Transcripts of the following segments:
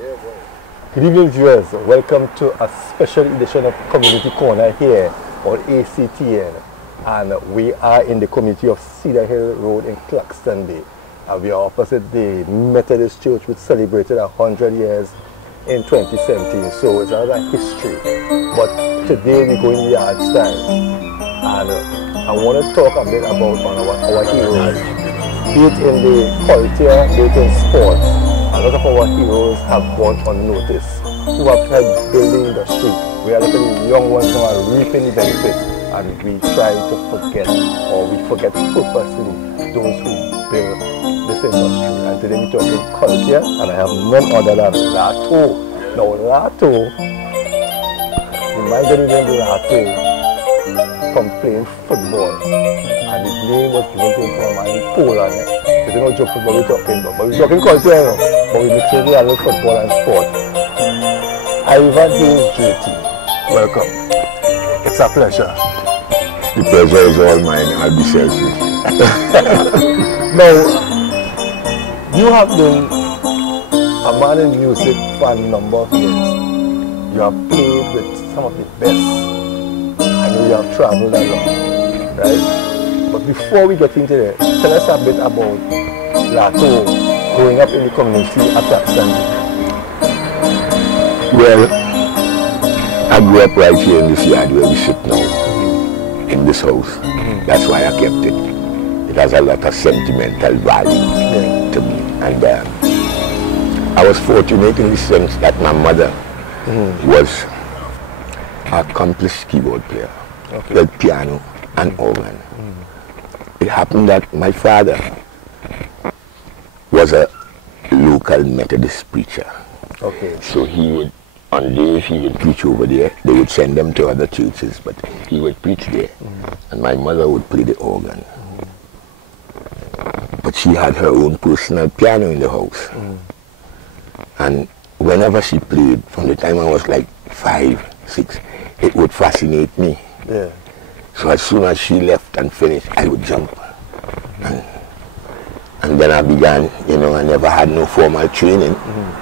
Good evening, viewers. Welcome to a special edition of Community Corner here on ACTN. And we are in the community of Cedar Hill Road in Claxton Bay. And we are opposite the Methodist Church, which celebrated 100 years in 2017. So it's another history. But today we go in the yard style. And I want to talk a bit about our heroes. Be it in the culture, be it in sports. A lot of our heroes have gone unnoticed, who have helped build the industry. We are looking at the young ones who are reaping the benefits, and we try to forget, or we forget purposely, those who build this industry. And today we're talking culture, and I have none other than Lato. Now Lato, you might get even Lato from playing football, and his name was given to him from a man in Poland. It's not just football we're talking about, but we're talking culture, you know, but we mix it with football and sport. Ivan is Durity. Welcome. It's a pleasure. The pleasure is all mine. I'll be selfish. Now, you have been a man in music for a number of years. You have played with some of the best. I know you have traveled a lot, right? But before we get into it, tell us a bit about Lato growing up in the community at that time. Well, I grew up right here in this yard where we sit now, in this house. That's why I kept it. It has a lot of sentimental value to me. And I was fortunate in the sense that my mother was an accomplished keyboard player, with piano and organ. It happened that my father was a local Methodist preacher. So he would, on days he would preach over there. They would send them to other churches, but he would preach there. And my mother would play the organ. But she had her own personal piano in the house. And whenever she played, from the time I was like 5, 6, it would fascinate me. So as soon as she left and finished, I would jump. And then I began, you know, I never had no formal training.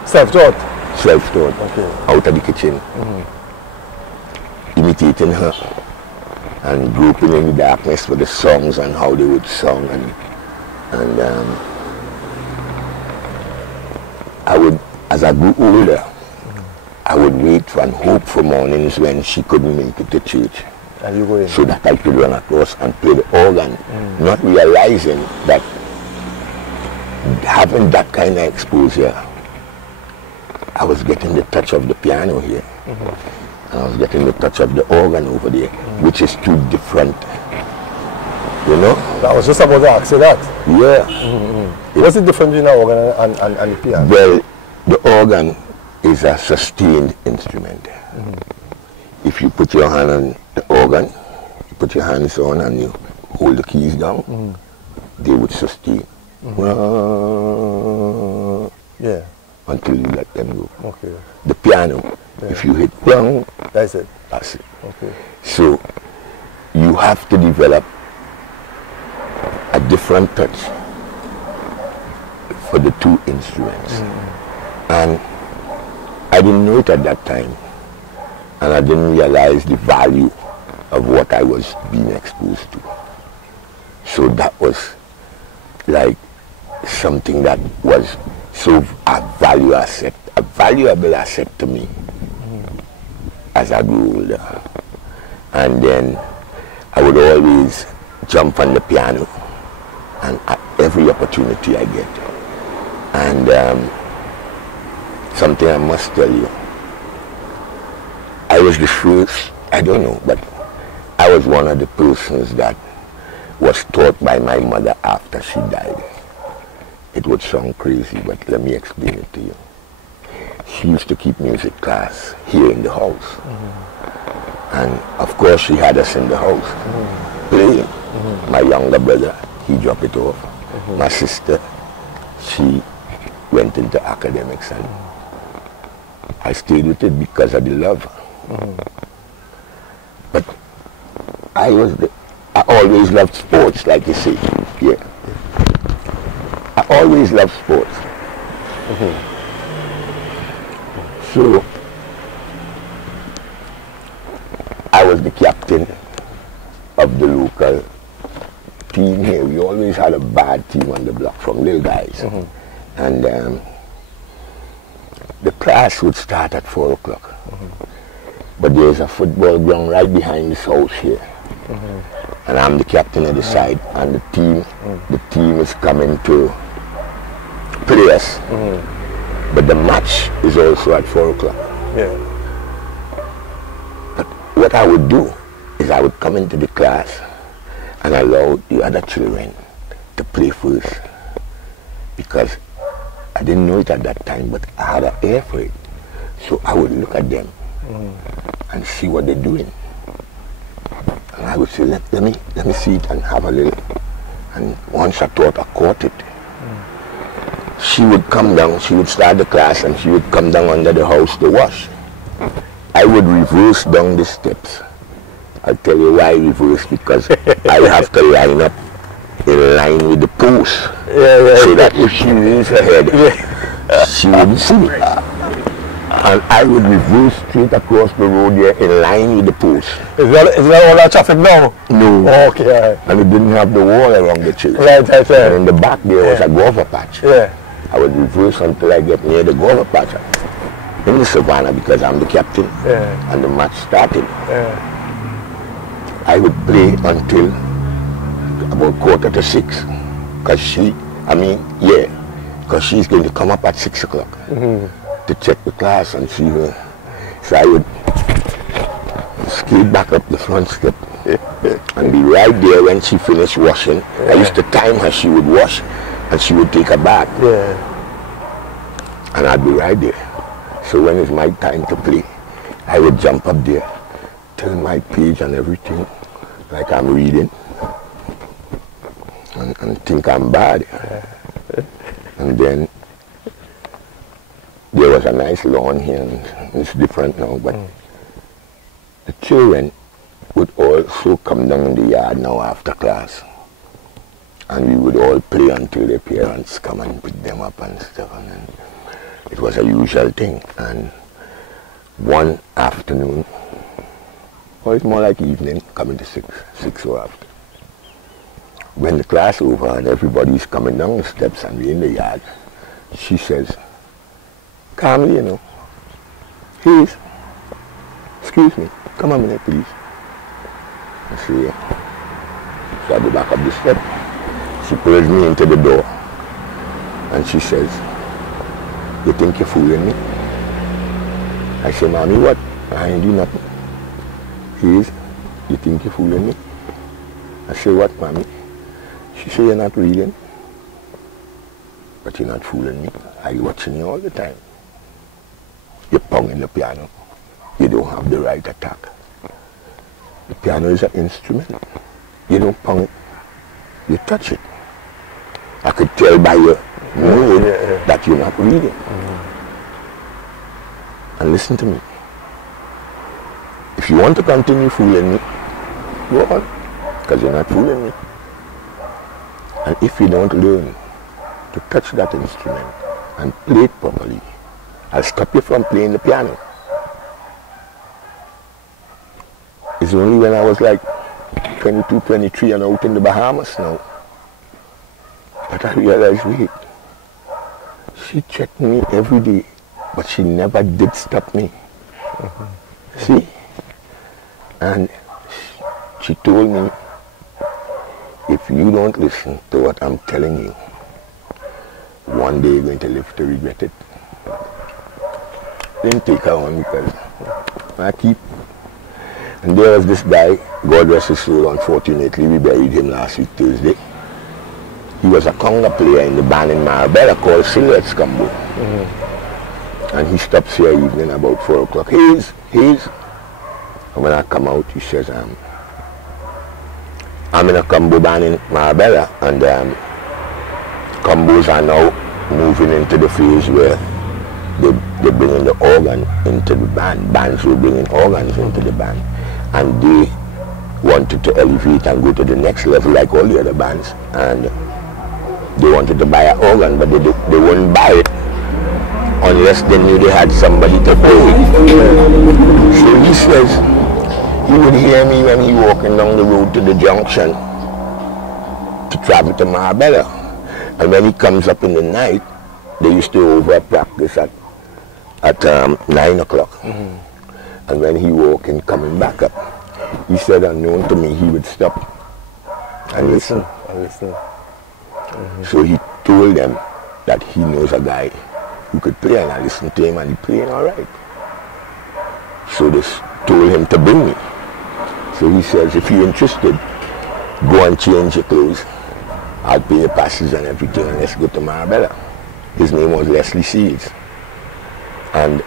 Self-taught? Self-taught, out of the kitchen. Imitating her. And groping in the darkness for the songs and how they would sing. And I would, as I grew older, I would wait and hope for mornings when she couldn't make it to church. And you go in. So that I could run across and play the organ, not realizing that having that kind of exposure, I was getting the touch of the piano here, and I was getting the touch of the organ over there, which is too different, you know? I was just about to ask you that. Yeah. What's the difference between the organ and the piano? Well, the organ is a sustained instrument. If you put your hand on the organ, you put your hands on and you hold the keys down, they would sustain. Until you let them go. The piano, if you hit down, that's it. That's it. So you have to develop a different touch for the two instruments. And I didn't know it at that time. And I didn't realize the value of what I was being exposed to. So that was like something that was so a valuable asset to me as I grew older. And then I would always jump on the piano, and at every opportunity I get. And something I must tell you, I was the first, I don't know, but I was one of the persons that was taught by my mother after she died. It would sound crazy, but let me explain it to you. She used to keep music class here in the house. And of course she had us in the house playing. My younger brother, he dropped it off. My sister, she went into academics, and I stayed with it because of the love. But I always loved sports, like you say. I always loved sports. So I was the captain of the local team here. We always had a bad team on the block from little guys. And the class would start at 4 o'clock. But there's a football ground right behind this house here. And I'm the captain of the side, and the team is coming to play us. But the match is also at 4 o'clock. Yeah. But what I would do is I would come into the class and allow the other children to play first, because I didn't know it at that time, but I had an ear for it. So I would look at them and see what they're doing. And I would say, let me see it and have a little. And once I thought I caught it, she would come down, she would start the class, and she would come down under the house to wash. I would reverse down the steps. I'll tell you why reverse, because I have to line up in line with the post, so that if she raised her head, she wouldn't see me. And I would reverse straight across the road there in line with the post. Is that all that traffic now? No. Oh, okay. And it didn't have the wall around the church. Right. And in the back there was a guava patch. Yeah. I would reverse until I get near the guava patch in the savannah, because I'm the captain. And the match started. I would play until about 5:45, because she's going to come up at 6 o'clock to check the class and see her. So I would skate back up the front step and be right there when she finished washing. I used to time her. She would wash and she would take a bath. And I'd be right there. So when it's my time to play, I would jump up there, turn my page and everything, like I'm reading, and think I'm bad. And then there was a nice lawn here, and it's different now, but the children would also come down in the yard now after class, and we would all play until their parents come and pick them up and stuff. And it was a usual thing. And one afternoon, or it's more like evening, coming to 6 or after, when the class over and everybody's coming down the steps and we're in the yard, she says, calmly, you know, "Please, excuse me, come a minute, please." I say, "Yeah." So I go back up the step. She pulls me into the door and she says, "You think you're fooling me?" I say, "Mommy, what? I ain't do nothing." "Please, you think you're fooling me?" I say, "What, Mommy?" She say, "You're not reading, but you're not fooling me. I'm watching you all the time. You're pounding the piano. You don't have the right attack. The piano is an instrument. You don't pound it, you touch it. I could tell by your mood that you're not reading. And listen to me. If you want to continue fooling me, go on, because you're not fooling me. And if you don't learn to touch that instrument and play it properly, I'll stop you from playing the piano." It's only when I was like 22, 23 and out in the Bahamas now that I realized, wait, she checked me every day, but she never did stop me. See? And she told me, if you don't listen to what I'm telling you, one day you're going to live to regret it. Didn't take her on because I keep. And there was this guy, God rest his soul, unfortunately we buried him last week Thursday. He was a conga player in the band in Marbella called Silhouettes Combo. And he stops here evening about 4 o'clock. Hayes. And when I come out, he says, I'm in a combo band in Marbella, and combos are now moving into the phase where they're bringing the organ into the band. Bands were bringing organs into the band. And they wanted to elevate and go to the next level like all the other bands. And they wanted to buy an organ, but they wouldn't buy it unless they knew they had somebody to pay. So he says he would hear me when he walking down the road to the junction to travel to Marbella. And when he comes up in the night, they used to over practice at 9 o'clock. And when he walking coming back up, he said unknown to me he would stop and listen. So he told them that he knows a guy who could play, and I listened to him and he playing all right. So they told him to bring me. So he says, if you're interested, go and change your clothes. I'll pay your passage and everything, and let's go to Marbella. His name was Leslie Seals. And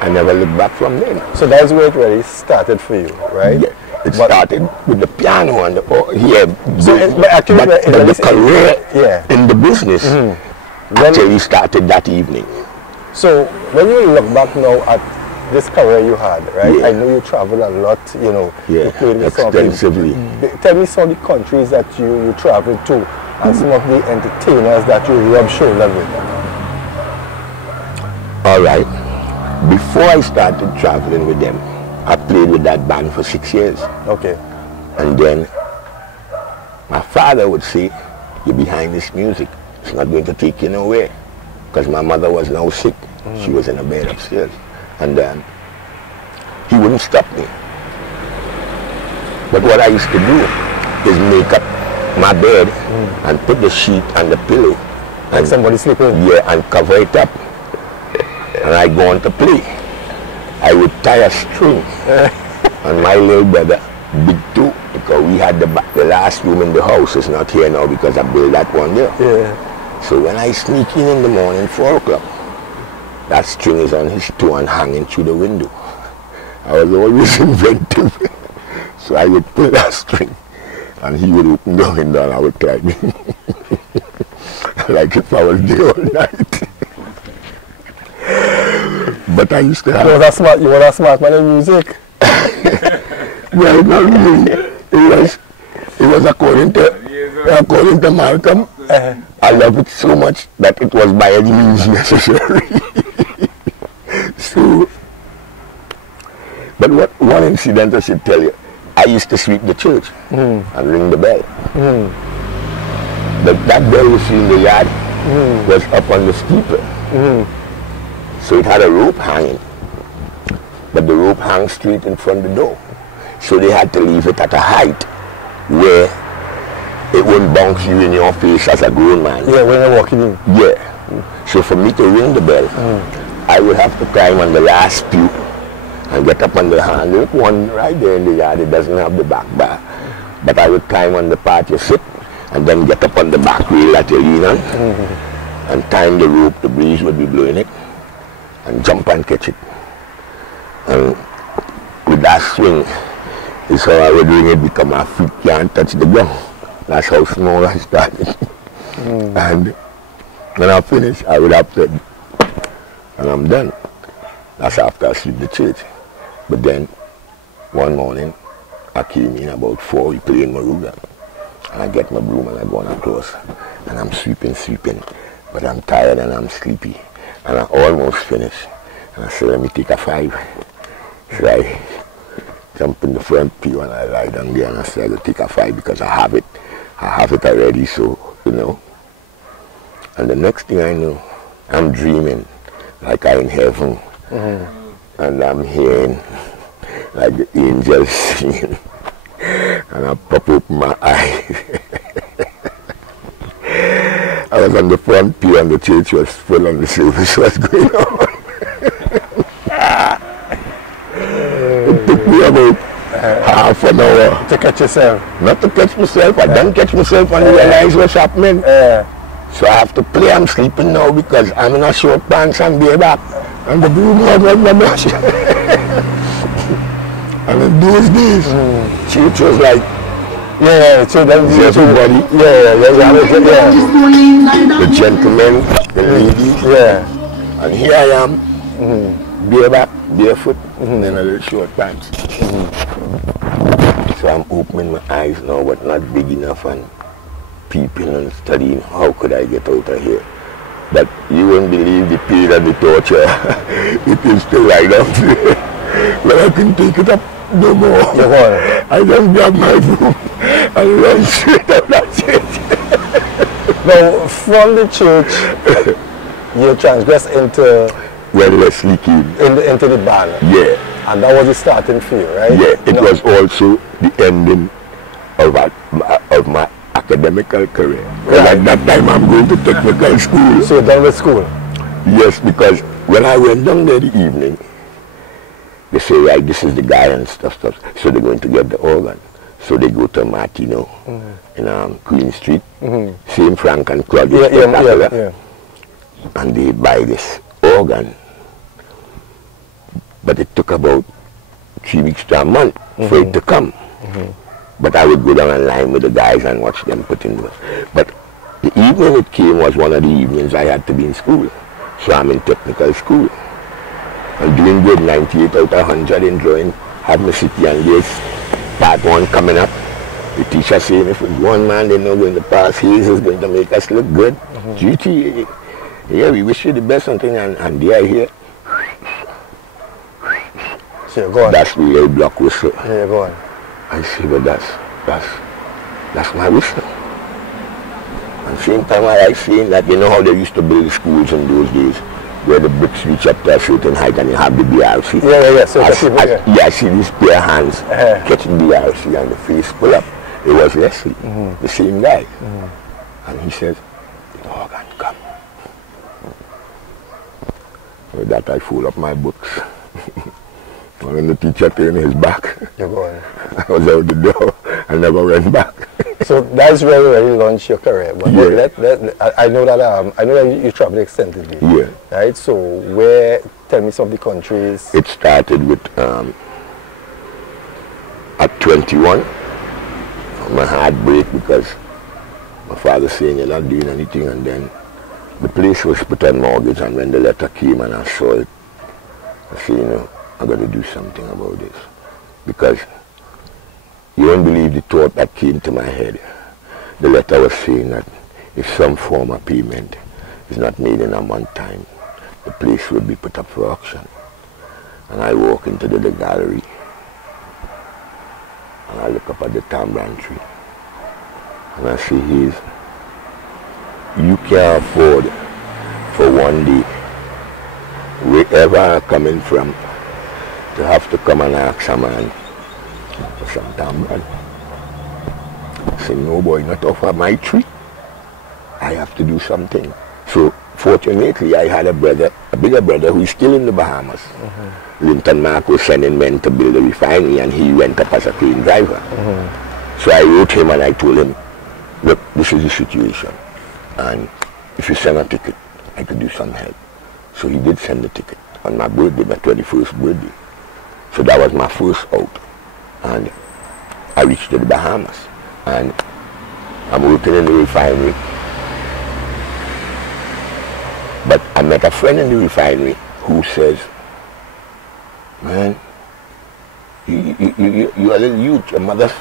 I never looked back from then. So that's where it really started for you, right? Yeah. It started with the piano and the career in the business actually started that evening. So when you look back now at this career you had, right? I know you travel a lot, you know, you played with extensively. Tell me some of the countries that you traveled to and some of the entertainers that you rubbed shoulders with. All right. Before I started traveling with them, I played with that band for 6 years. Okay. And then my father would say, you're behind this music. It's not going to take you nowhere. Because my mother was now sick. She was in a bed upstairs. And he wouldn't stop me. But what I used to do is make up my bed and put the sheet and the pillow. And somebody sleeping? Yeah, and cover it up. And I go on to play. I would tie a string on my little brother, big too, because we had the last room in the house. It's not here now because I built that one there. Yeah. So when I sneak in the morning, 4 o'clock, that string is on his toe and hanging through the window. I was always inventive. So I would pull that string and he would open the window and I would climb in. Like if I was there all night. But I used to have... You were a smart man in music. Well, not really. It was according to Malcolm. I love it so much that it was by any means necessary. So, but one incident I should tell you, I used to sweep the church and ring the bell. But that bell you see in the yard was up on the steeple. So it had a rope hanging, but the rope hung straight in front of the door. So they had to leave it at a height where it wouldn't bounce you in your face as a grown man. Yeah, when you're walking in. Yeah. So for me to ring the bell, I would have to climb on the last pew and get up on the handle. One right there in the yard, it doesn't have the back bar. But I would climb on the part you sit and then get up on the back wheel that you lean on and time the rope, the breeze would be blowing it, and jump and catch it. And with that swing is how I would ring it because my feet can't touch the ground. That's how small I started. And when I finish, I would have said, and I'm done. That's after I sweep the church. But then one morning I came in about 4, we playing Maruga. And I get my broom and I go on across. And I'm sweeping. But I'm tired and I'm sleepy. And I almost finished. And I said, let me take a 5. So I jump in the front pew and I lie down there and I said, I will take a 5 because I have it. I have it already, so, you know. And the next thing I know, I'm dreaming like I'm in heaven. And I'm hearing like the angels singing. And I pop open my eyes. I was on the front pew and the church was full and the service was going on. It took me about half an hour. To catch yourself? Not to catch myself. I don't catch myself and realize what's happening. So I have to play. I'm sleeping now because I'm in a short pants and bareback. And the broom was on my brush. And in those days, church was like, so that everybody, the gentlemen, the ladies, and here I am, bareback, barefoot, and then a little short pants. So I'm opening my eyes now, but not big enough, and peeping and studying how could I get out of here. But you won't believe the pain and the torture, it is still right up there. But I can take it up no more. I just grab my broom and run straight up that church. Now, from the church, you transgress into... When Leslie came. Into the band. Yeah. And that was the starting for you, right? Yeah, it was also the ending of my academical career. Right. At that time, I'm going to technical school. So you're done with school? Yes, because when I went down there the evening, they say, right, this is the guy and stuff. So they're going to get the organ. So they go to Martino in Queen Street, same Frank and Claude, yeah. And they buy this organ. But it took about 3 weeks to a month for it to come. But I would go down and line with the guys and watch them put in the... But the evening it came was one of the evenings I had to be in school. So I'm in technical school. I'm doing good, 98 out of 100 in drawing. Have my city and gates, part 1 coming up. The teacher saying if it's one man, they're not going to pass. He is going to make us look good. Duty, yeah, we wish you the best and thing, and they are here. So go on. That's the little block whistle. Yeah, go on. I say, but that's my whistle. And same time I seen that, you know how they used to build schools in those days, where the bricks reach up to a certain height and you have the BRC. Yeah. So I see these bare hands catching BRC and the face pull up. It was Leslie, the same guy. And he says, the organ come. With that I fold up my books. And when the teacher turned his back, you're going. I was out the door. I never went back. So that's where you really launched your career. But I know that you traveled extensively. Yeah. Right. So tell me some of the countries. It started with at 21. My heart break because my father saying you're not doing anything, and then the place was put on mortgage, and when the letter came and I saw it, I said, you know, I got to do something about this, because you won't believe the thought that came to my head. The letter was saying that if some form of payment is not made in a month time, the place will be put up for auction. And I walk into the gallery and I look up at the tambran tree and I see you can afford for one day, wherever I'm coming from, to have to come and ask a man for some tambran. I say, no boy, not offer my tree. I have to do something. So fortunately I had a bigger brother who is still in the Bahamas. Linton Mark was sending men to build a refinery, and he went up as a crane driver. So I wrote him and I told him, look, this is the situation, and if you send a ticket, I could do some help. So he did send the ticket on my birthday, my 21st birthday. So that was my first out, and I reached the Bahamas, and I'm working in the refinery. But I met a friend in the refinery who says, man, you are a little youth, your mother's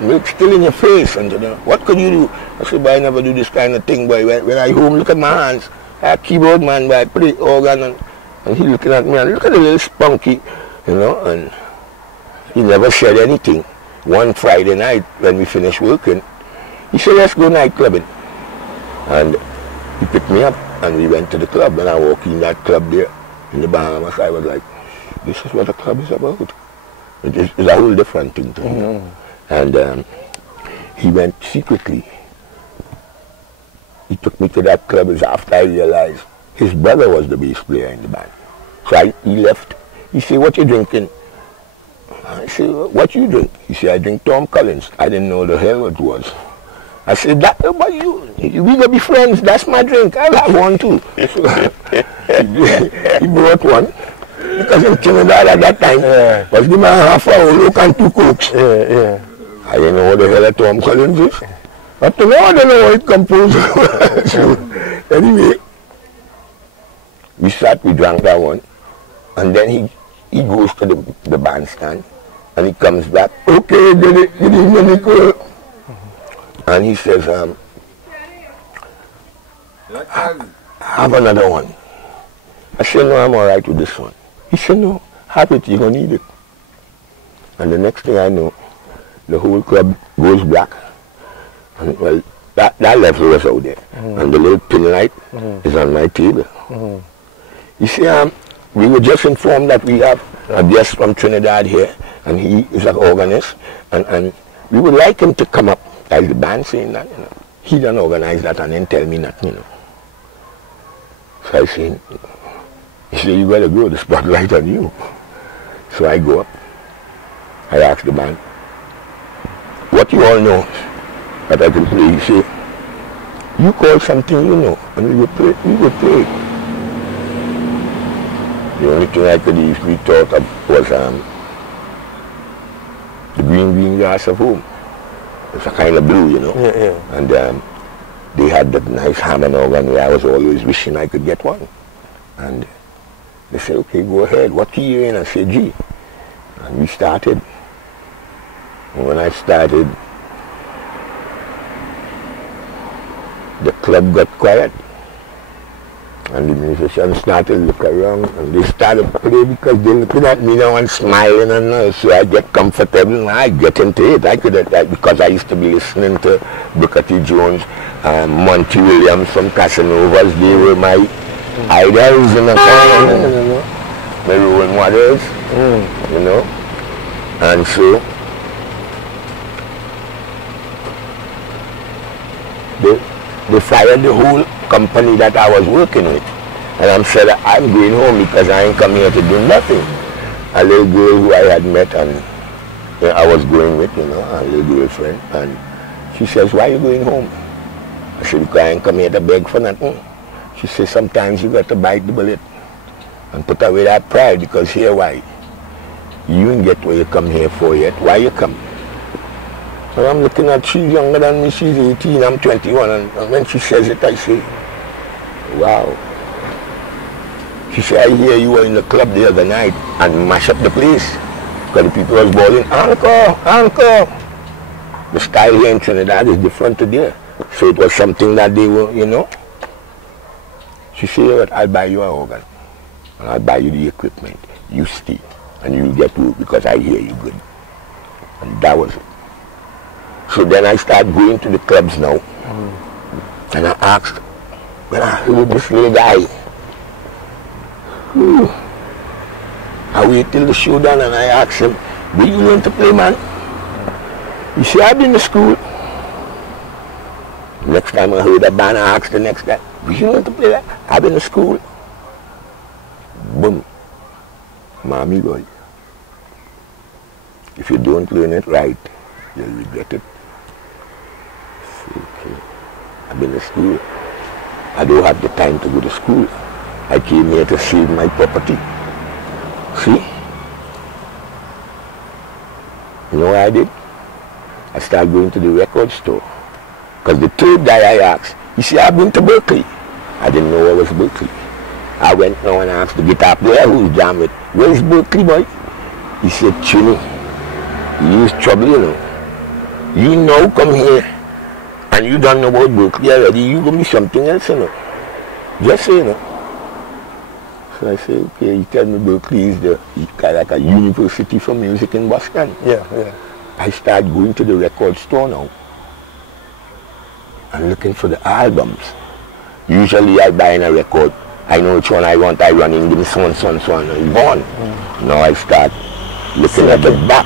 milk still in your face, and what could you do? I said, boy, I never do this kind of thing, boy. When I home, look at my hands. I have keyboard man, boy, I play organ, and he looking at me, and look at the little spunky, you know, and he never said anything. One Friday night, when we finished working, he said, let's go night clubbing. And he picked me up, and we went to the club. When I walked in that club there in the Bahamas, I was like, this is what a club is about. It's a whole different thing to me. And he went secretly. He took me to that club after I realized his brother was the bass player in the band. So he left. He said, what you drinking? I said, what you drink? He said, I drink Tom Collins. I didn't know the hell it was. I said, we gonna be friends, that's my drink, I'll have one too. So, he brought one, because in Trinidad at that time, was the man half hour, look and 2 cokes. I didn't know what the hell a Tom Collins is. Up to now, I don't know how it composed. So, anyway, we drank that one, and then he goes to the bandstand, and he comes back, okay, good evening, Nicole. And he says, have another one. I said, no, I'm all right with this one. He said, no, have it, you're going to need it. And the next thing I know, the whole club goes black. And, well, that level was out there. And the little pin light is on my table. You see, we were just informed that we have a guest from Trinidad here, and he is an organist, and we would like him to come up. As the band saying that, you know. He done organize that and then tell me nothing, you know. So I said, he said, you better go, the spotlight on you. So I go up. I ask the band, what you all know that I can play? He said, you call something you know, and we will play it. The only thing I could easily thought of was the green grass of home. It's a kind of blue, you know. And they had that nice Hammond organ where I was always wishing I could get one. And they said, okay, go ahead. What key you in? I said, G. And we started. And when I started, the club got quiet. And the musicians started to look around, and they started to play because they're looking at me now and smiling, and so I get comfortable and I get into it. I could have that because I used to be listening to Booker T. Jones, Monty Williams from Casanovas. They were my idols in the time, my role models, you know. And so they fired the whole company that I was working with. And I said, I'm going home because I ain't come here to do nothing. A little girl who I had met and I was going with, you know, a little girlfriend. And she says, why are you going home? I said, because I ain't come here to beg for nothing. She says, sometimes you got to bite the bullet and put away that pride, because here why? You ain't get what you come here for yet. Why you come? So I'm looking at, she's younger than me, she's 18, I'm 21, and when she says it, I say, wow. She said, I hear you were in the club the other night and mash up the place, because the people was bawling, encore, encore. The style here in Trinidad is different to there. So it was something that they were, you know. She said, I'll buy you an organ, and I'll buy you the equipment. You stay, and you'll get work because I hear you good. And that was it. So then I started going to the clubs now, and I asked, when I heard this little guy, I waited till the show done and I asked him, do you learn to play, man? He said, I've been to school. Next time I heard a band, I asked the next guy, do you learn to play that? I've been to school. Boom. Mommy boy. If you don't learn it right, you'll regret it. Okay. I've been to school. I don't have the time to go to school. I came here to save my property. See? You know what I did? I started going to the record store. Because the third guy I asked, he said, I've been to Berkeley. I didn't know what was Berkeley. I went now and asked the guitar player who's jam with, where's Berkeley, boy? He said, Chini, you use trouble, you know. You now come here and you don't know about Berkeley already, you going to be something else, you know. Just say, you know. So I say, okay, you tell me Berkeley is the kind of like a university for music in Boston. Yeah. I started going to the record store now and looking for the albums. Usually I buy in a record, I know which one I want, I run in, give me so and and gone. Now I start looking at the back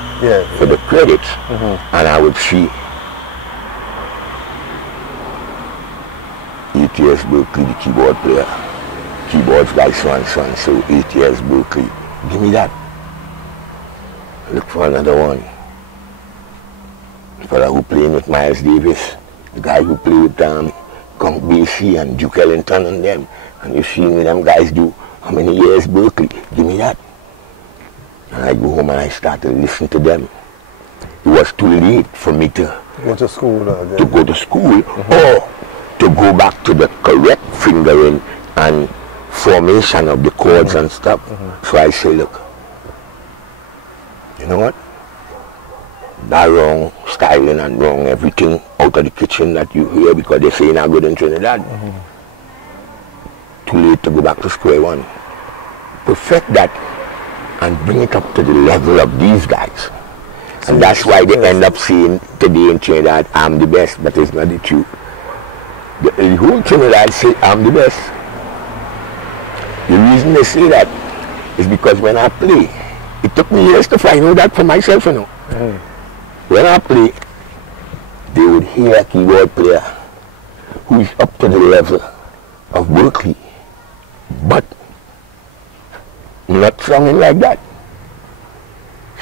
for the credits, and I would see ETS Berkeley, the keyboard player. Keyboards by so 8 years Berkeley. Give me that. Look for another one. The fellow who playing with Miles Davis, the guy who played with Count Basie and Duke Ellington and them. And you see me, them guys do how many years Berkeley? Give me that. And I go home and I start to listen to them. It was too late for me to go to school, or to go back to the correct fingering and formation of the chords and stuff. So I say, look, you know what? That wrong styling and wrong everything out of the kitchen that you hear because they say you're not good in Trinidad. too late to go back to square one. Perfect that and bring it up to the level of these guys. So and that's why they end up saying today in Trinidad, I'm the best, but it's not the truth. The whole Trinidad say I'm the best. The reason they say that is because when I play, it took me years to find out that for myself, you know. When I play, they would hear a keyboard player who is up to the level of Berkeley, but not sounding like that.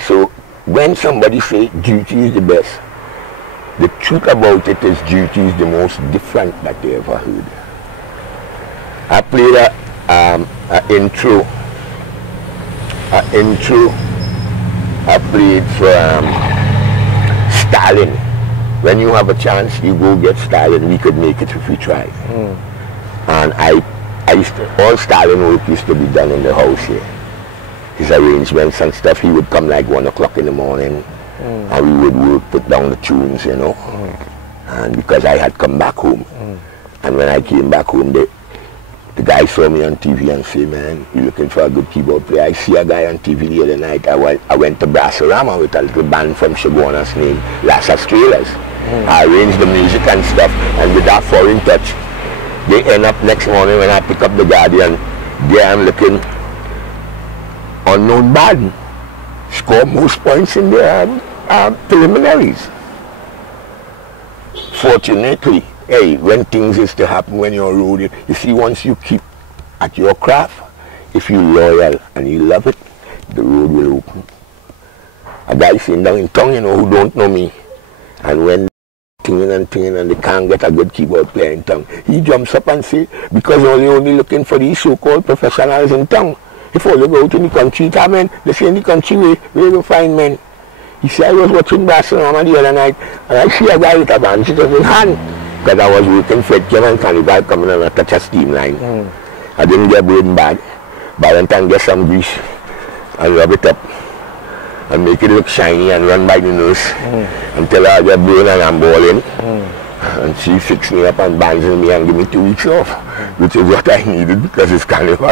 So when somebody says Durity is the best, the truth about it is Durity is the most different that they ever heard. I played an intro. I played for Stalin. When you have a chance, you go get Stalin. We could make it if we try. And I used to, all Stalin work used to be done in the house here. His arrangements and stuff, he would come like 1 o'clock in the morning, and we would work, put down the tunes, you know. And because I had come back home, and when I came back home, the guy saw me on TV and said, man, you looking for a good keyboard player? I see a guy on TV the other night. I went to Brasserama with a little band from Shogunas named Las Estrellas. I arranged the music and stuff, and with that foreign touch, they end up next morning when I pick up the Guardian, there I'm looking, unknown band, score most points in their preliminaries. Fortunately, hey, when things is to happen when you're on road, you see, once you keep at your craft, if you're loyal and you love it, the road will open. A guy sitting down in town, you know, who don't know me, and when tinging and they can't get a good keyboard player in town, he jumps up and say, because you're only looking for these so-called professionals in town. If all you go out in the country, man, they say in the country where you find men. He said, I was watching Barcelona the other night, and I see a guy with a band in hand. Because I was working for German Carnival coming on a touch a steam line. I didn't get brain bad, but I went and get some grease and rub it up and make it look shiny and run by the nose until I get brain and I'm balling. And she fixed me up and bands me and give me 2 weeks off, which is what I needed because it's Carnival.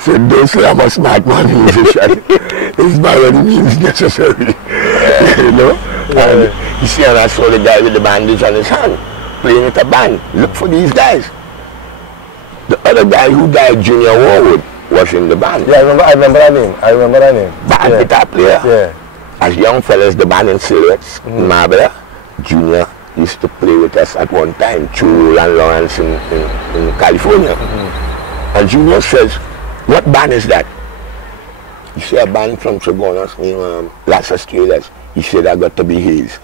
So don't say I'm a smart man musician. It's by any means necessary. You know? And you see, and I saw the guy with the bandage on his hand, playing with a band. Look for these guys. The other guy who died, Junior Warwood, was in the band. Yeah, I remember that name. Band guitar player. Yeah. As young fellas, the band in Silhouettes, in Marbella, Junior used to play with us at one time, through Roland Lawrence in California. And Junior says, what band is that? He said, a band from Shogunas named Las Estrellas. He said, I got to be his.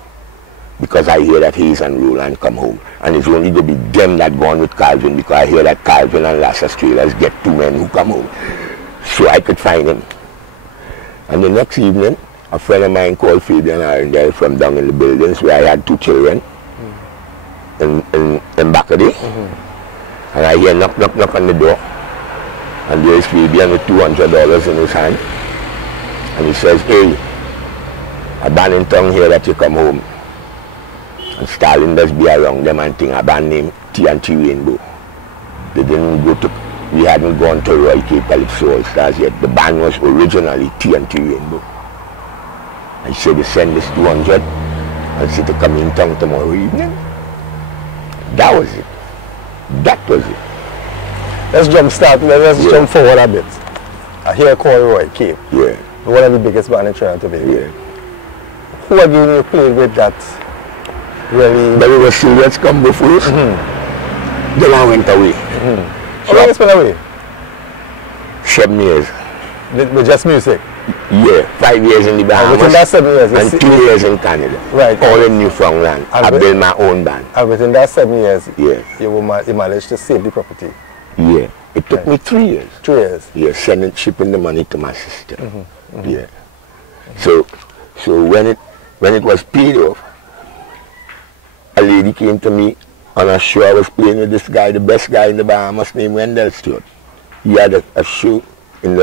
Because I hear that Hayes and Roland come home. And it's only to be them that gone with Calvin, because I hear that Calvin and Las Estrellas get 2 men who come home. So I could find him. And the next evening, a friend of mine called Fabian Arundel from down in the buildings where I had 2 children in Bacardi. And I hear knock, knock, knock on the door. And there is Fabian with $200 in his hand. And he says, hey, a band in town here that you come home. And Stalin does be around them and thing, a band named TNT Rainbow. They didn't go to, we hadn't gone to Roy K. Calypso All Stars yet. The band was originally TNT Rainbow. I said, they send this 200 and say to come in town tomorrow evening. That was it. That was it. Let's jump forward a bit. I hear Roy K. Yeah. One of the biggest bands in Trinidad today. Yeah. Who are you playing with that really? But it was Silhouettes come before us. Then I went away. How long has been away? 7 years. With just music? Yeah, 5 years in the Bahamas. Within that 7 years? And 2 years in Canada. Right. All in Newfoundland. I built my own band. And within that 7 years, yeah, you managed to save the property? Yeah. It took me 3 years. 3 years? Yeah, shipping the money to my sister. Yeah. So when it was paid off, a lady came to me on a show I was playing with this guy, the best guy in the Bahamas named Wendell Stewart. He had a show in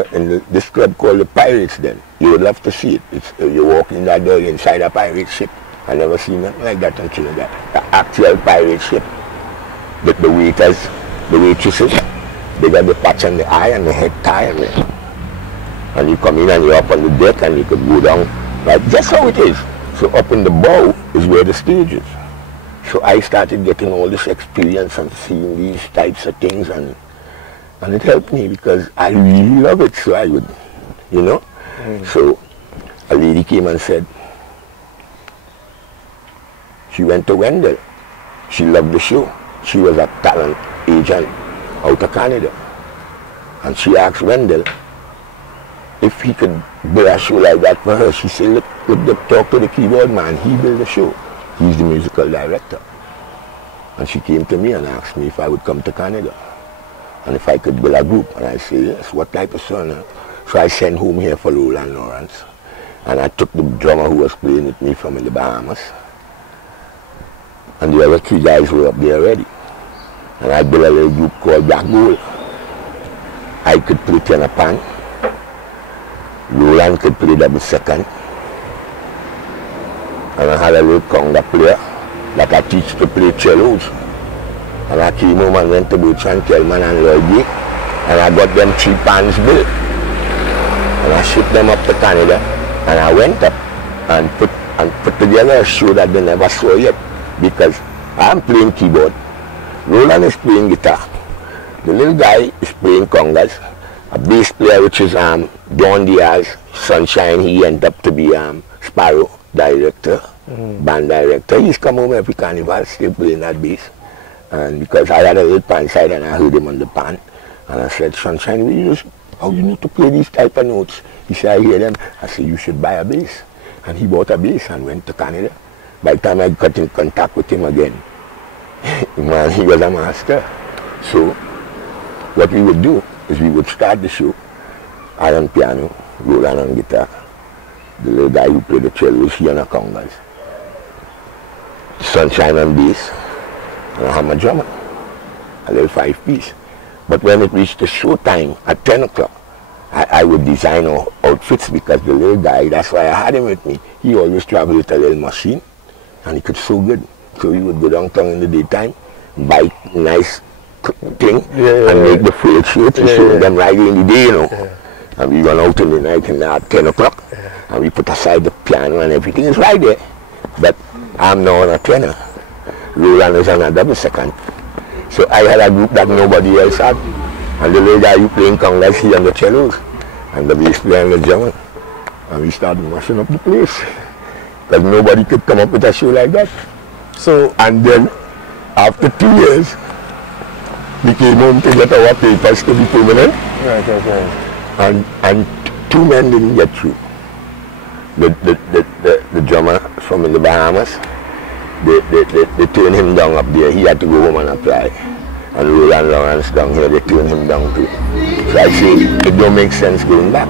this club called the Pirates then. You would love to see it. You walk in that door inside a pirate ship. I never seen nothing like that until that. The actual pirate ship. But the waiters the waitresses, they got the patch on the eye and the head tie and and you come in and you're up on the deck and you could go down, like just how it is. So up in the bow is where the stage is. So I started getting all this experience and seeing these types of things, and it helped me because I really love it. So I would, you know. So a lady came and said, she went to Wendell. She loved the show. She was a talent agent out of Canada. And she asked Wendell if he could build a show like that for her. She said, look, talk to the keyboard man. He built the show. He's the musical director. And she came to me and asked me if I would come to Canada and if I could build a group. And I said, yes, what type of song? So I sent home here for Roland Lawrence. And I took the drummer who was playing with me from the Bahamas. And the other 3 guys were up there already. And I built a little group called Black Gold. I could play tenor pan. Roland could play double second. And I had a little conga player that I teach to play cellos. And I came home and went to Bertrand Kellman and Lloyd Gay, and I got them 3 pans built. And I shipped them up to Canada, and I went up and put together a show that they never saw yet, because I'm playing keyboard, Roland is playing guitar, the little guy is playing congas, a bass player which is Don Diaz, Sunshine, he ended up to be Sparrow director, band director. He's come home every carnival still playing that bass. And because I had a little pan side and I heard him on the pan, and I said, Sunshine, how you need to play these type of notes? He said, I hear them. I said, you should buy a bass. And he bought a bass and went to Canada. By the time I got in contact with him again, man, he was a master. So what we would do is we would start the show, I on piano, Roland on guitar, the little guy who played the cello, he on the congas, Sunshine on bass, and I had my drummer, a little 5-piece. But when it reached the show time at 10 o'clock, I would design outfits, because the little guy, that's why I had him with me, he always traveled with a little machine, and he could sew good. So he would go downtown in the daytime, buy nice thing, and make the full shirts and show them right in the day, you know. And we run out in the night and at 10 o'clock, and we put aside the piano and everything is right there. But I'm now on a tenor. Roland is on a double second. So I had a group that nobody else had. And the little guy who playing congas, he on the cellos, and the bass player and the drummer. And we started mashing up the place. Because nobody could come up with a show like that. So, and then after 2 years, we came home to get our papers to be permanent. Right. And 2 men didn't get through. The drummer from the Bahamas, they turned him down up there. He had to go home and apply. And Roland Lawrence down here, they turned him down too. So I say, it don't make sense going back.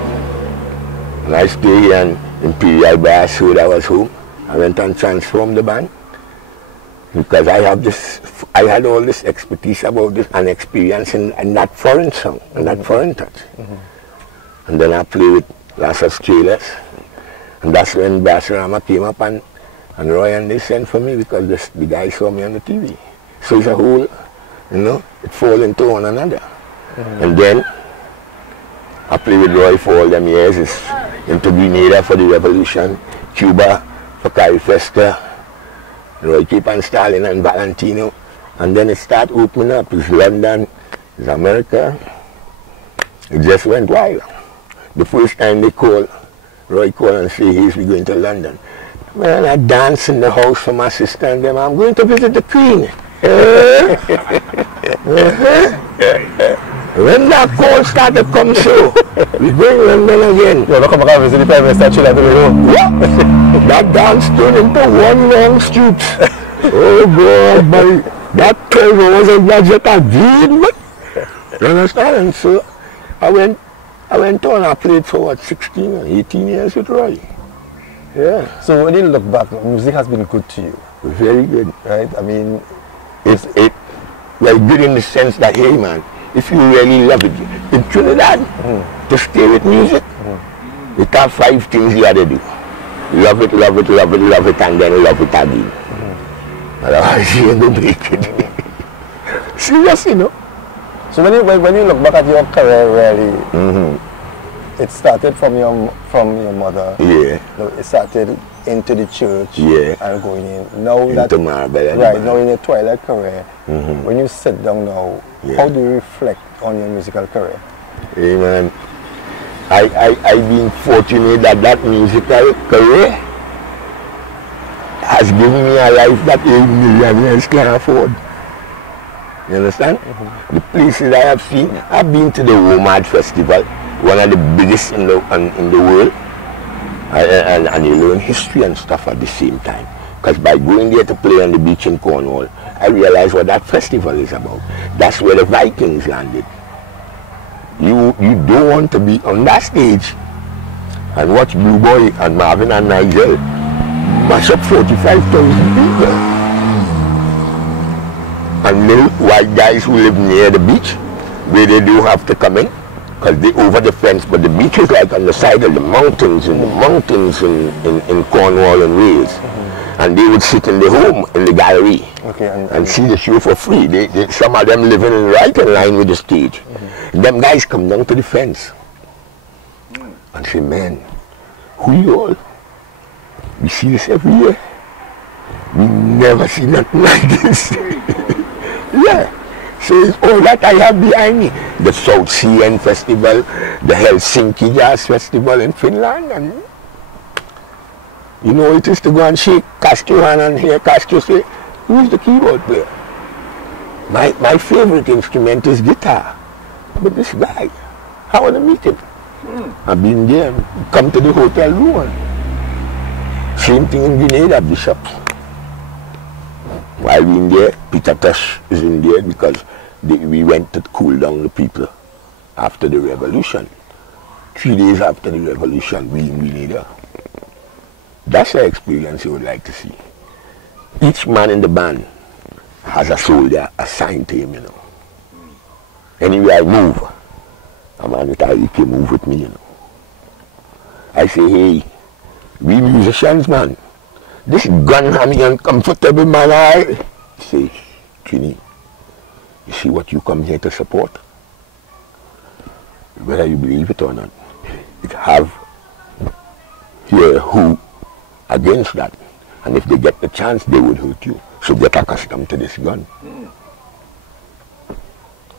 And I stay here in Imperial by a show that was home. I went and transformed the band. Because I had all this expertise about this and experience in that foreign song and that foreign touch. And then I played with Las Estrellas. And that's when Basarama came up and Roy and they sent for me, because the guy saw me on the TV. So it's a whole, you know, it falls into one another. And then I played with Roy for all them years. It's into Grenada for the Revolution, Cuba for Cari Festa, Roy keep on Stalin and Valentino. And then it started opening up. It's London, it's America. It just went wild. The first time they called, Roy called and said, hey, we're going to London. Man, I dance in the house for my sister and them. I'm going to visit the Queen. When that call started to come through, we going to London again. You want to come back and visit the Prime Minister Chile to the room? That dance turned into one long street. Oh God, but that 12 hours of budget I did, but you understand? And so I went on, I played for what, 16 or 18 years with Roy. Yeah. So when you look back, music has been good to you. Very good. Right? I mean, well, good in the sense that, hey man, if you really love it, in Trinidad, to stay with music, you have 5 things you have to do. Love it, love it, love it, love it, and then love it again. Otherwise you ain't going to break it. Seriously, no? So when you look back at your career, really, it started from your mother. Yeah. It started into the church. Yeah. And going in. Now into Marbella. Right. Now in your twilight career, when you sit down now, how do you reflect on your musical career? Hey man, I've been fortunate that musical career has given me a life that 8 millionaires can afford. You understand? The places I have seen, I've been to the WOMAD Festival, one of the biggest in the world, and you learn history and stuff at the same time. Because by going there to play on the beach in Cornwall, I realized what that festival is about. That's where the Vikings landed. You don't want to be on that stage and watch Blue Boy and Marvin and Nigel mash up 45,000 people. And little white guys who live near the beach, where they do have to come in, because they over the fence, but the beach is like on the side of the mountains, in Cornwall and Wales. And they would sit in the home, in the gallery, and see the show for free. Some of them living right in line with the stage. Them guys come down to the fence and say, man, who you all? We see this every year. We never see nothing like this. Yeah. So it's all that I have behind me. The South Sea Festival, the Helsinki Jazz Festival in Finland, and you know it is to go and shake Castro's hand and hear Castro say, who's the keyboard player? My favorite instrument is guitar. But this guy, I want to meet him. I've been there, come to the hotel room. Same thing in Grenada, Bishop. While we're in there, Peter Tosh is in there because we went to cool down the people after the revolution. 3 days after the revolution, we in Grenada. That's an experience you would like to see. Each man in the band has a soldier assigned to him, you know. Anywhere I move, a man with a AK move with me, you know. I say, hey, we musicians, man, this gun hammy uncomfortable, man, I say, Trini, you see what you come here to support? Whether you believe it or not, it have here who against that. And if they get the chance, they would hurt you. So get accustomed to this gun.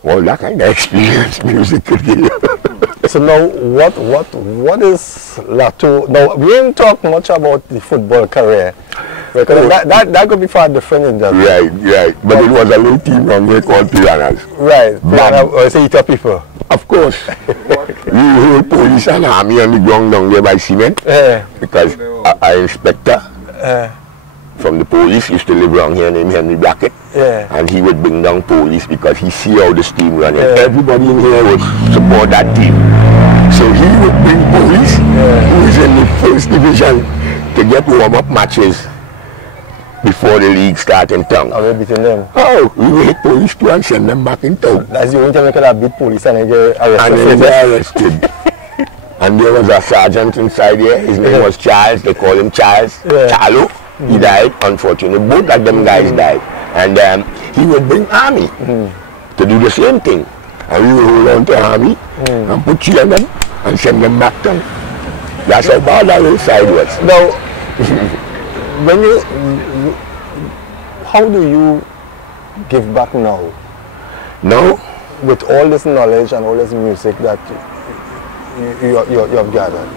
Well, that kind of experience music could give you. So now, what is Lotto? Now, we didn't talk much about the football career. Because that could be far different in that. Right. But it was a little team from here called Piranhas. Right. Piranha, or say Ita people. Of course. We hold police and army on the ground down there by cement. Because our inspector from the police used to live around here named Henry Blackett. And he would bring down police because he see how the team running. Everybody in here would support that team. So he would bring police who is in the first division to get warm-up matches before the league start in town. Are we beating them? Oh, we will hit police too and send them back in town. That's the only time we could have beat police and they get arrested. And they get arrested. And there was a sergeant inside here. His name was Charles. They call him Charles. Charlo. He died, unfortunately. Both of them guys died. And he would bring army to do the same thing. And we would hold on to army and put you on them and send them back down. That's how bad that little side was. Now, when how do you give back now? Now, with all this knowledge and all this music that you have gathered?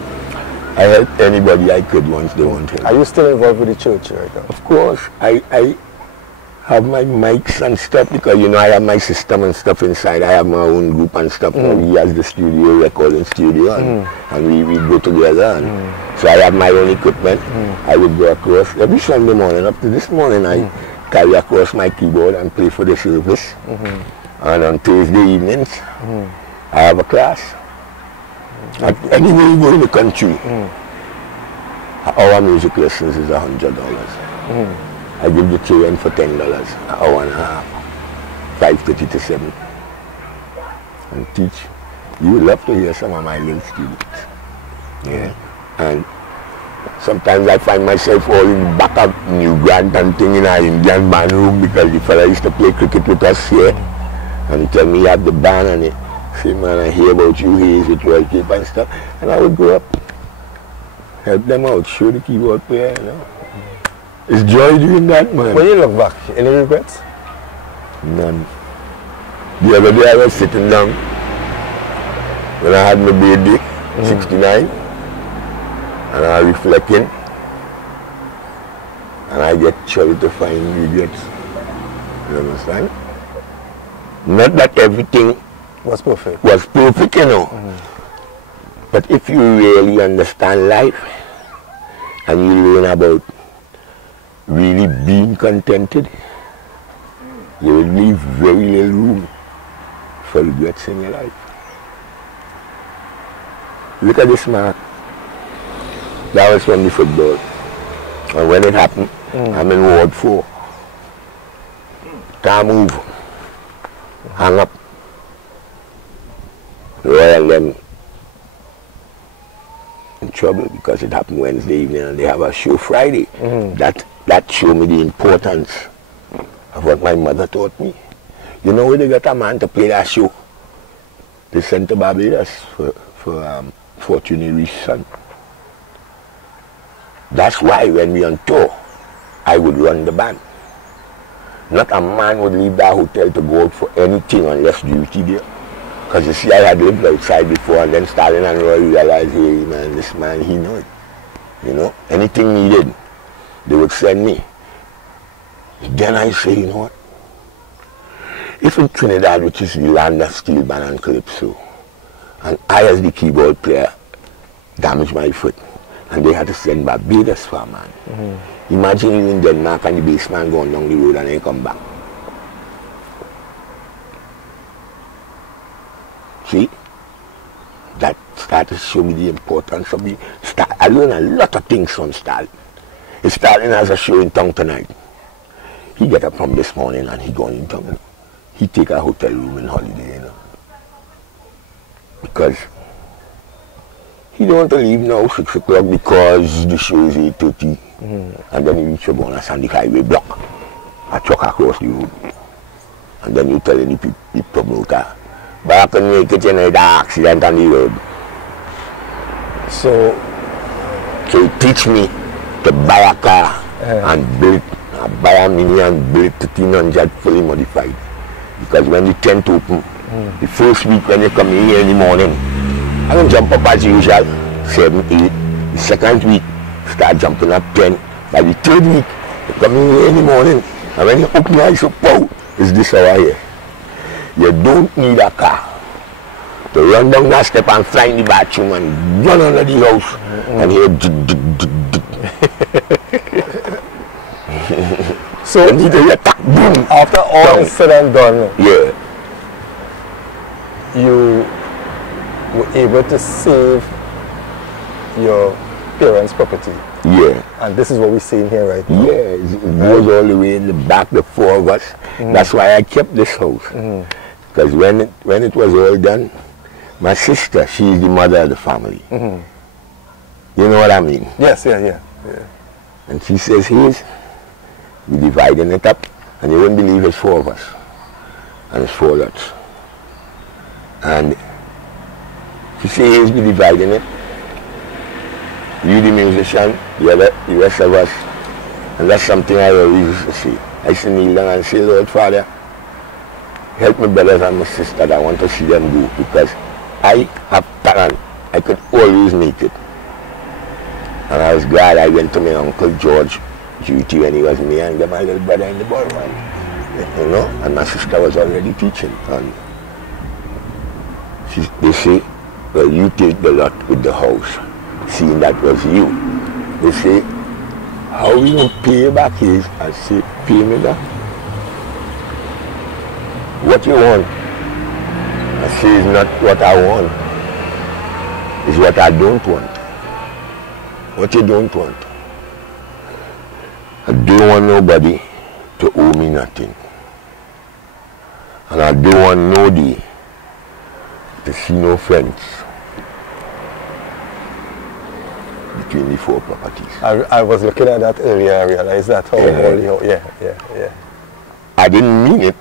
I helped anybody I could once they wanted. Are you still involved with the church right now? Of course. I have my mics and stuff because, you know, I have my system and stuff inside. I have my own group and stuff. He has the studio, recording studio, and we go together. And so I have my own equipment. I would go across every Sunday morning. Up to this morning, I carry across my keyboard and play for the service. And on Thursday evenings, I have a class. Anywhere you go in the country, our music lessons is $100. I give the children for $10, an hour and a half, 5:30 to 7, and teach. You would love to hear some of my little students. And sometimes I find myself all in back of New Grant and thing in our Indian band room because the fella used to play cricket with us here. And he tell me he had the band and he say, man, I hear about you, Hayes, with Royal Cape and stuff. And I would go up, help them out, show the keyboard player, you know. It's joy doing that, man. When you look back, any regrets? None. The other day I was sitting down when I had my birthday, 69, and I was reflecting, and I get trouble to find regrets. You understand? Not that everything Was perfect. Was perfect, you know. But if you really understand life and you learn about really being contented, you will leave very little room for regrets in your life. Look at this man. That was from the football. And when it happened, I'm in Ward 4. Can't move. Hang up. Royal them in trouble because it happened Wednesday evening and they have a show Friday. That showed me the importance of what my mother taught me. You know where they got a man to play that show? They sent to Barbados for Fortuny Rees' son. That's why when we on tour, I would run the band. Not a man would leave that hotel to go out for anything unless Durity there. Because you see, I had lived outside before, and then Stalin and Roy realized, hey man, this man, he know it. You know, anything needed, they would send me. Then I say, you know what? If in Trinidad, which is the land of steel band and calypso, and I as the keyboard player damaged my foot, and they had to send Barbados for a man. Imagine you in Denmark and the bassman going down the road and then come back. See? That started to show me the importance of the Stalin. I learned a lot of things from Stalin. If Stalin has a show in town tonight, he get up from this morning and he going in town. You know? He take a hotel room in holiday, you know. Because he don't want to leave now 6 o'clock because the show is 8:30. And then you reach your bonus and the highway block. A truck across the road. And then you tell the promoter, but I can make it in an accident on the road. So he teach me to buy a car and build, buy a Mini and build 1300 fully modified. Because when the tent open, the first week when you come in here in the morning, I don't jump up as usual, 7, 8. The second week, start jumping up 10. By the third week, you come in here in the morning, and when you open your eyes up, oh, it's this hour here. You don't need a car to run down that step and fly in the bathroom and run under the house and hear so you need to attack, boom. After all is said and done, yeah, you were able to save your parents' property. Yeah. And this is what we're seeing here right now. Yeah, it goes all the way in the back, the 4 of us. That's why I kept this house. Because when it was all done, my sister, she's the mother of the family. You know what I mean? Yes, yeah. And she says, here's, we're dividing it up, and you wouldn't believe it's 4 of us. And it's 4 lots. And she says, here's, we're dividing it. You the musician, the rest of us. And that's something I always used to say. I used to kneel down and say, Lord Father, help my brothers and my sisters. I want to see them go because I have talent. I could always make it. And I was glad I went to my Uncle George Durity when he was me and my little brother in the ballroom. You know, and my sister was already teaching. And they say, well, you take the lot with the house. Seeing that was you, they say, how we gonna pay you back is, I say, pay me back. What you want? I say, it's not what I want. It's what I don't want. What you don't want? I don't want nobody to owe me nothing. And I don't want nobody to see no friends between the 4 properties. I was looking at that area, I realized that how yeah. I didn't mean it,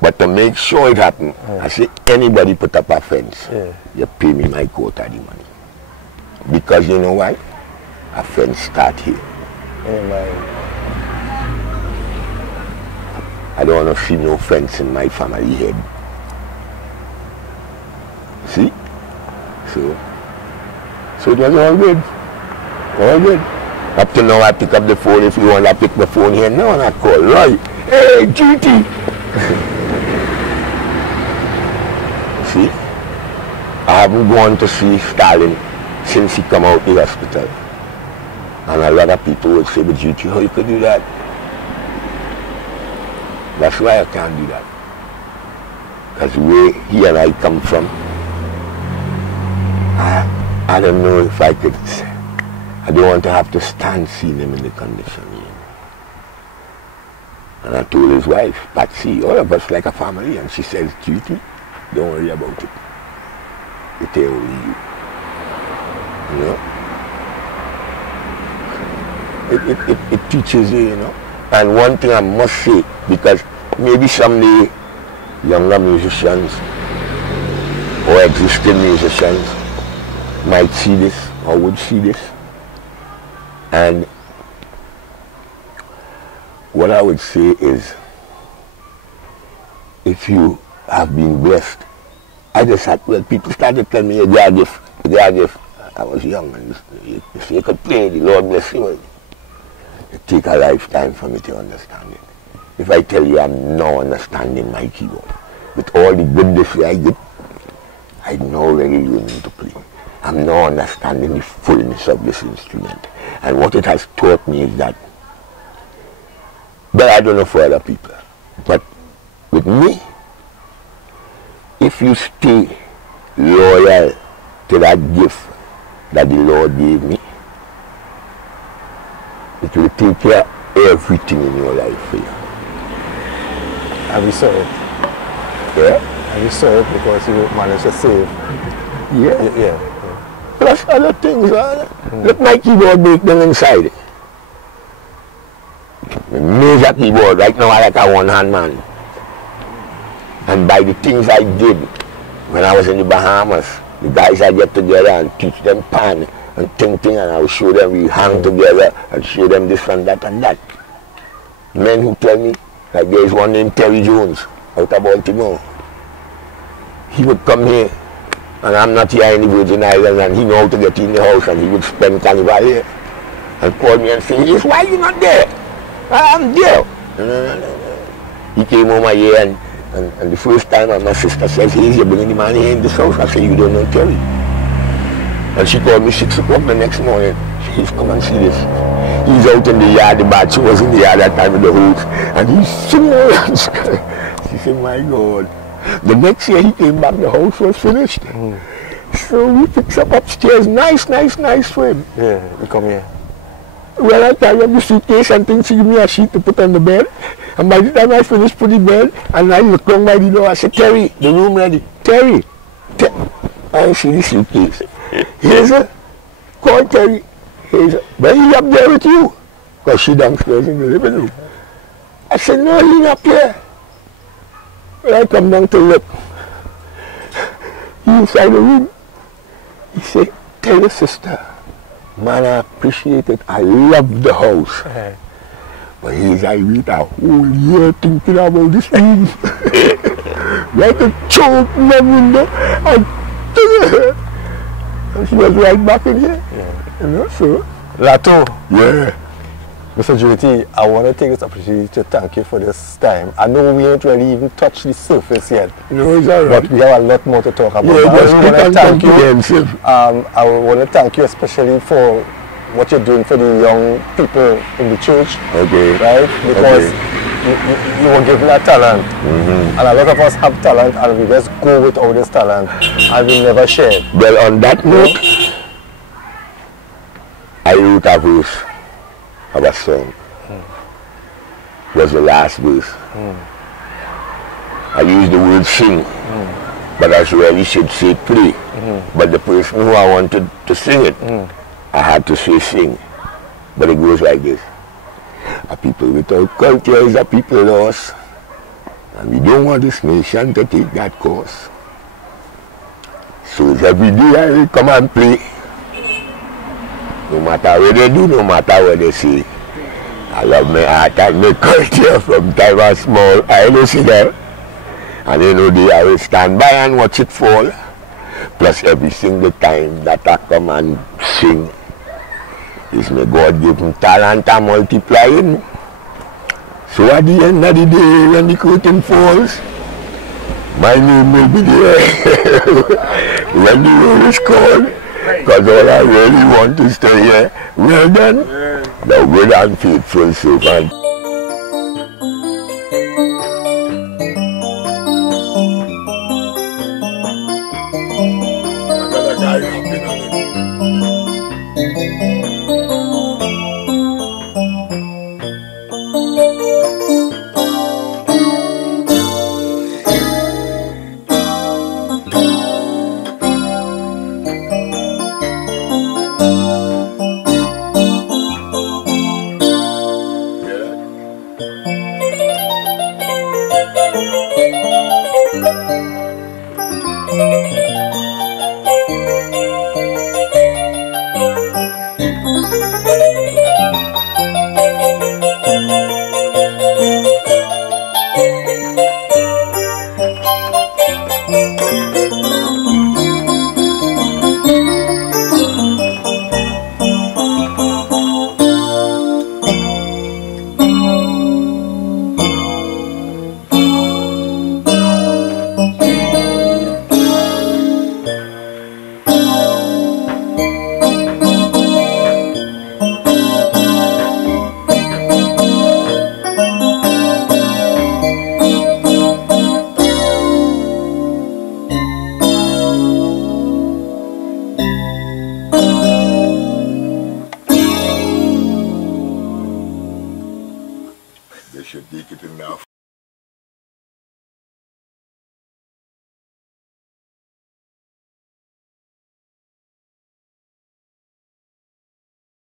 but But to make sure it happen, I say anybody put up a fence, you pay me my quota of the money. Because you know why? A fence start here. I don't want to see no fence in my family head. See? So it was all good. All good. Up to now I pick up the phone. If you want to pick the phone here, no, not call. Right. Hey, Durity. See? I haven't gone to see Stalin since he come out the hospital. And a lot of people would say, but Durity, how you could do that? That's why I can't do that. Because where he and I come from, I don't know if I could. I don't want to have to stand seeing him in the condition. And I told his wife, Patsy, all of us like a family, and she says, Durity, don't worry about it. It's only you. You know? It teaches you, you know. And one thing I must say, because maybe someday younger musicians or existing musicians might see this or would see this. And what I would say is, if you have been blessed, I just had, well, people started telling me, you're a gift. I was young, and if you could play, the Lord bless you. It takes a lifetime for me to understand it. If I tell you I'm now understanding my keyboard, with all the goodness I get, I know really learning to play. I'm now understanding the fullness of this instrument. And what it has taught me is that, but I don't know for other people, but with me, if you stay loyal to that gift that the Lord gave me, it will take care of everything in your life for you. And we saw it. Yeah? And you saw it because you managed to save. Yeah. Plus other things. Let my keyboard break them inside. My major keyboard, right now I like a one-hand man. And by the things I did when I was in the Bahamas, the guys I get together and teach them pan and thing, and I will show them we hang together and show them this and that and that. Men who tell me, like there is one named Terry Jones out of Baltimore. He would come here, and I'm not here in the Virgin Islands, and he know how to get in the house, and he would spend carnival here and call me and say, yes, why are you not there? I'm there. He came over here, and the first time my sister says, hey, you're bringing the man here in this house. I say, you don't know Terry. And she called me 6 o'clock the next morning. She says, come and see this. He's out in the yard, the batch was in the yard that time with the hose, and he's singing around. She said, my God. The next year he came back, the house was finished. So we fixed up upstairs, nice for him. Yeah, he come here. Well, I tied up the suitcase and things, she gave me a sheet to put on the bed. And by the time I finished putting the bed, and I looked down by the door, I said, Terry, the room ready. Terry. I see the suitcase. Here's a, call Terry. Here's a, but he's up there with you. Because she downstairs in the living room. I said, no, he's up here. When I come down to look, he inside the room. He said, tell your sister, man, I appreciate it. I love the house. But he's I wait a whole year thinking about this room. Like a choke in the window. And she was right back in here. You know, so. Lato. Yeah. Mr. Durity, I want to take this opportunity to thank you for this time. I know we ain't really even touched the surface yet. No, it's all right. But we have a lot more to talk about. Yeah, I want to thank you. I want to thank you especially for what you're doing for the young people in the church. Okay. Right? Because you were given a talent. And a lot of us have talent and we just go with all this talent and we never share it. Well, on that note, I wrote a verse of a song. Was the last verse. I used the word sing, but I really should say play. But the person who I wanted to sing it, I had to say sing. But it goes like this. A people without culture is a people lost. And we don't want this nation to take that course. So every day I will come and play. No matter what they do, no matter what they say. I love my art and my culture from time as small. I will see them. And you know, I will stand by and watch it fall. Plus every single time that I come and sing, is my God-given talent and multiplying. So at the end of the day, when the curtain falls, my name will be there when the roll is called. Because all I really want is to hear, well done, the good and faithful servant. They should take it in now.